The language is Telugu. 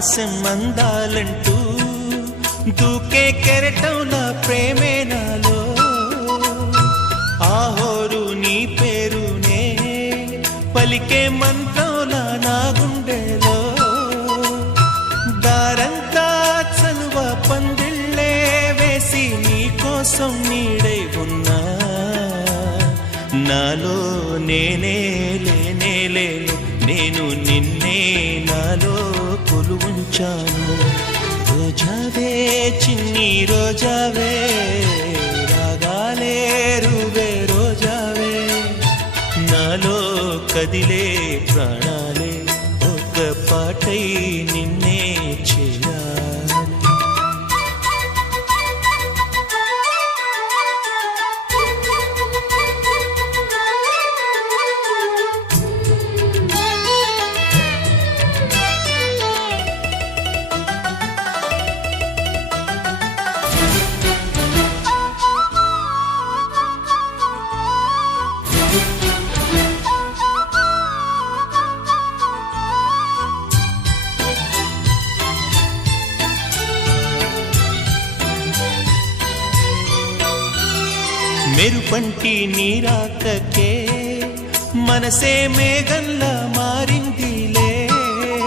ఆకాశం అందాలంటూ దూకే కెరటంలా ప్రేమే నాలో ఆహోరు నీ పేరునే పలికే మంత్రంలా నా గుండెలో దారంతా చలువ పందిళ్ళే వేసి నీ కోసం నీడై ఉన్నా నాలో నేనే లేనే లేను నేను నిన్నే నాలో కొలువుంచాను రోజావే చిన్ని రోజావే రాగాలే రువే రోజావే నాలో కదిలే ప్రాణాలే ఒక పాటై నిన్నే చేయాలి మెరుపంటి నీరాకకే మనసే మేఘంలా మారి